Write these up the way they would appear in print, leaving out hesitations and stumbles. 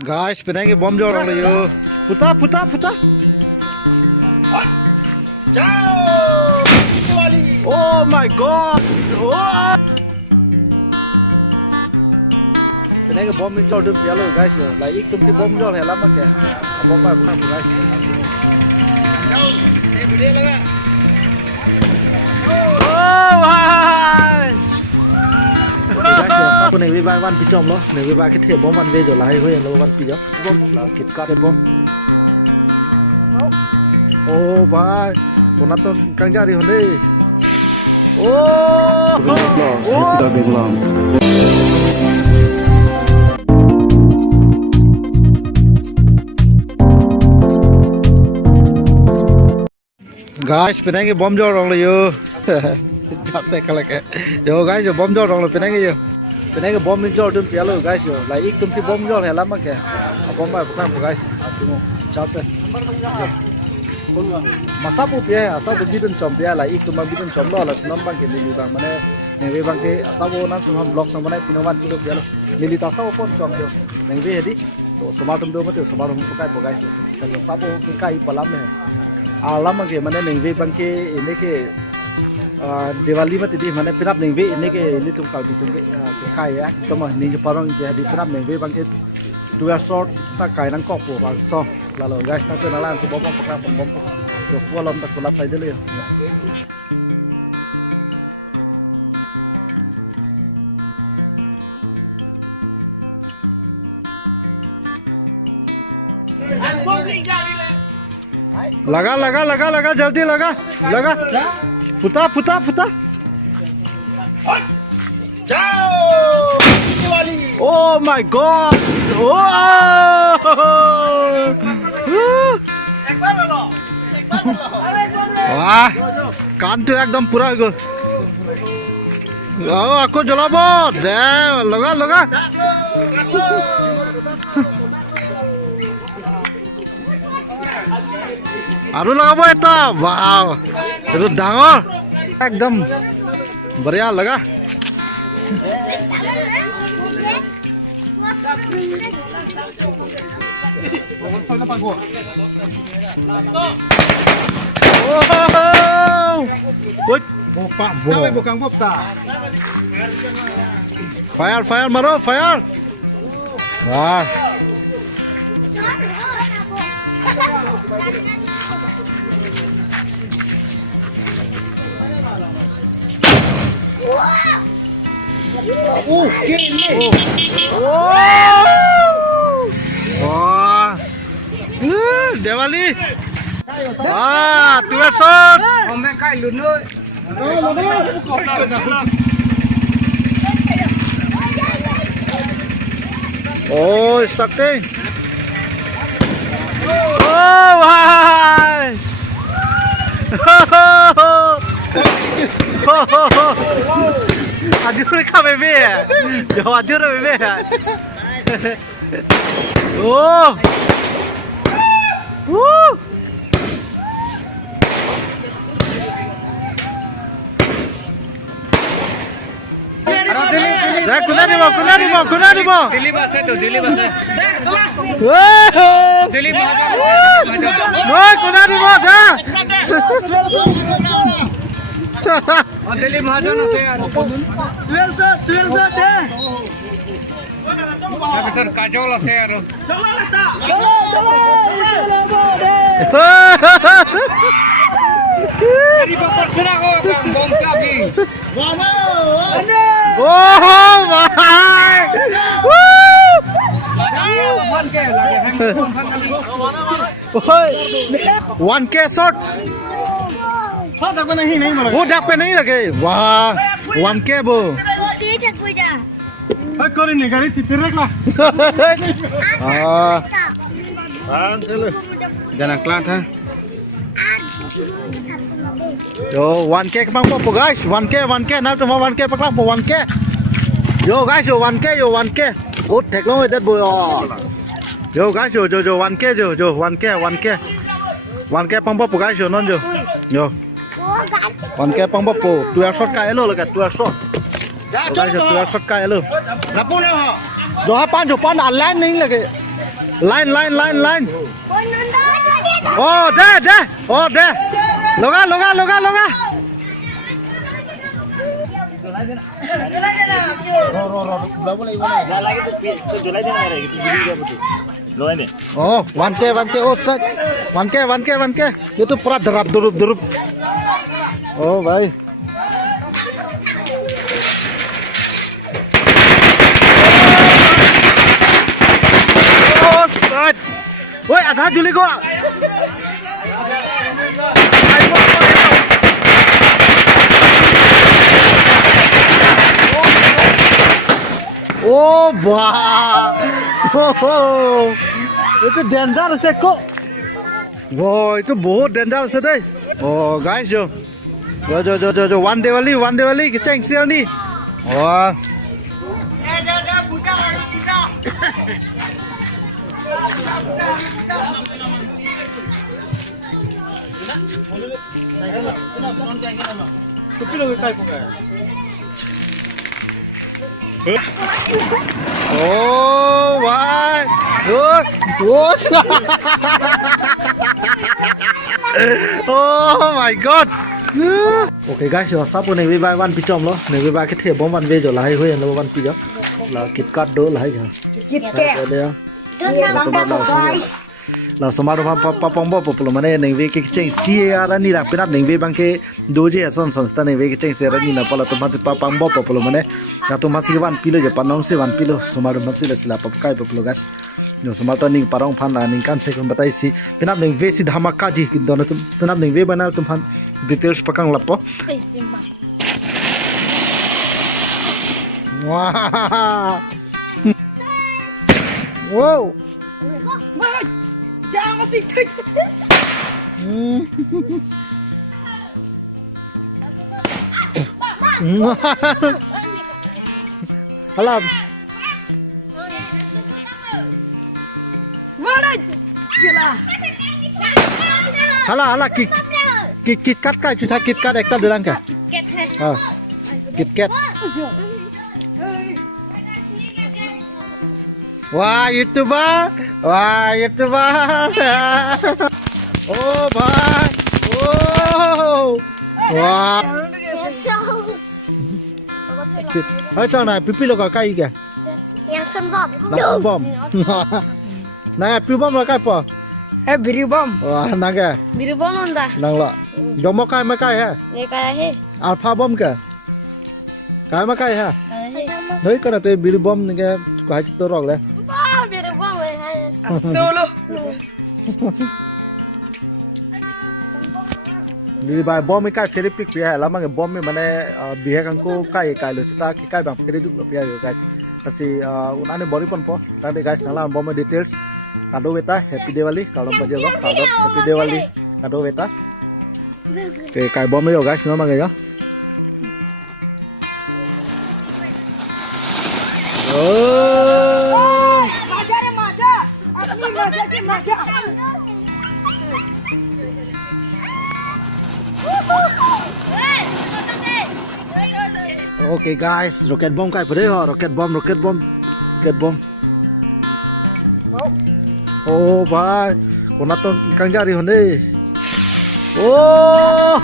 Guys, pengen bom jor orang yo. Puta. Ciao! Oh my god. Oh. Pengen bom jor dum pialo guys yo. Lai ik tum ti bom jor hela mak ya. Bom ba bukan guys. Ciao! Ini video laga. Oh hai. Guys yo, sắp này với vai văn phía trong đó, này với vai cái thẻ bom văn về rồi là hay hơn là văn phía đó. Bom là kịp cắt cái bom. Oh vai, con nát con căng ra đi hồn đi. Oh. Guys, pengen bom jor orang yo. Saya kalau kayak, yo guys, yo bom jor orang lo pengen bom jor dum pialo guys yo. Lai ik tum si bom jor hela mak ya. Bom ba bukan guys. Tunggu, capek. Masa pu pia, asal bidun com pia lai ik tum bidun com lo lah senam bang ke lili bang mana nengwe bang ke asal bo nan tum blog nam mana pinawan pido pialo. Lili ta asal pon com yo. Nengwe hedi. To semar tum do mate semar hum pakai guys. Asal bo ke kai palam ne. Alam ke mana nengwe bang ke ini ke Diwali mati di mana pinap nengwe ini ke ini tuh kalau ditung ke kaya itu mah ning parang jadi pinap nengwe bangkit dua short tak kaya nang kopo bang so lalu guys tak kenalan tuh bom pekan bom jok kolom tak kulap saya dulu ya laga jaldi laga puta Ciao! Diwali! oh my god oh wah kan tuh ekdom pura go oh aku jolabot deh laga Aru lagabo eta wow itu dangor ekdom बढ़िया लगा Fire maro fire wah wah Diwali tuh shot oh starting oh hai aduh mereka bebe ya jauh aduh bebe ya oh Dek, kuna di mo. Dili bas. Dili bas. Boy, kuna di mo, dah. Dili mahajan ase yaar. 12 deh. Tapi sir kajol ase yaar. Ini bapak sudah kok bom kami. Oh my! Woo! 1K shot. वो duck पे नहीं लगे वाह 1K वो करें नहीं करी थी तेरे का चलो जना क्लास है yo 1K kemang po guys 1K now to 1K paklang po 1K yo guys yo 1K oh teknologi dat boy yo guys yo 1K 1K pang po guys yo non yo 1K pang po 2 shot ka elo laga 2 shot guys 2 shot ka elo Lapun ya ha. jo ha pan align नहीं लगे line line line line oh there oh there loga oh 1K oh set 1K itu pura derup oh bhai Woi, आधा जुली को Oh, wah. Itu danger sih kok. Wow, itu बहुत danger sih deh. Oh, guys, jo. One day wali, keceng sial nih. Wah. Oh, why? Oh my god. Okay guys, giờ sắp này với bài văn pi chom lo, này với bài cái thẻ bóng văn về rồi lại hơi là văn pi đó, là kit cắt đỡ lại giờ. Kit kat. Lah sama rumah papa pangbo populo mana neng ve ke cheng siara ni la pinap neng ve bangke doje son sonsta neng ve ke cheng siara ni na pala to mati papa pangbo populo mana na to masi wan pilo je panong se wan pilo sama rumah sila sila pakai populo gas no sama to ning parong phan la ning kan se kon batai si pinap neng ve si dhamaka ji kin dono tum pinap neng ve bana tum phan details pakang lapo wow wow Jangan masih tik. Alam. Mana? Gila. Hala kit kat ka chuta kit kat ekta dilang ka ha kit kat Wah, YouTuber. Oh, bhai. Oh. Wah. Hai chang này pipi lo kai kìa. Yang chân bom. Là bom. Này pipi bom là kai po. Biri bom. Wah, nang kìa. Biru bom onda. Nang lo. Domo kai ma kai ha. Ye kaya he. Alpha bom kìa. Kai ma kai ha. Kaya he. Đấy cái là tôi pipi bom này kìa. Kai chito rok le. Biru bom he. Solo. Di bài bom mấy cái phê pick phía là mang cái bom mấy mane bia kang ko kai lo sita kai bang phê duk lo phía rồi guys tapi unane bori pon po tadi guys nala bom details kado beta happy Diwali kalau baca lo kado happy Diwali kado beta oke kai bom yo guys nó mang cái đó oh Maja. Ini maja. Okay guys, rocket bomb kai pade ho, rocket bomb. Oh bhai, kona to kang jari hone. Oh.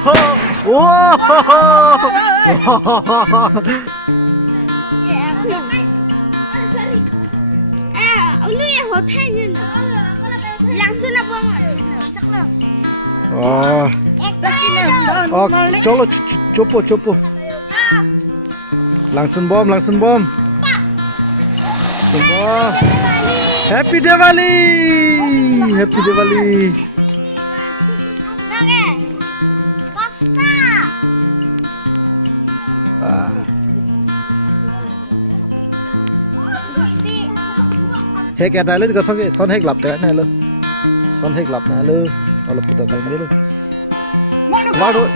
Ông nuôi hồ thay như nào? Làng xưa là bông chắc là. Cholo chopo. Langsung bom. Semua. Happy Diwali. Nage. Pasta. Hek ada lu juga son hek lap teh lu. Son hek lap na lu. Kalau putar kali ni lu. Waduh.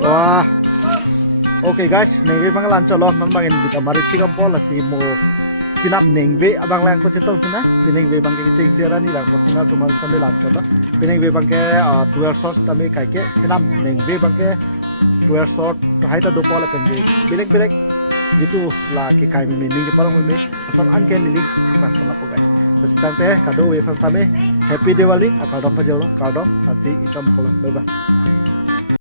Wah. Okay guys, nengve bang lan cholo non bang in bita mari chikam pola si mo pinap nengve abang lang ko chetong sina pinengve bang ke ching siara ni lang posina tumar sande lan cholo pinengve bang ke 12 sauce tami kai ke pinap nengve bang ke tuer sort hai ta do pola penge belek gitu lah ki kai mi ning parang mi asal anken lili pas pala po guys terus tante kado we fan happy Diwali akal dom pa jolo kado nanti itam kola bye bye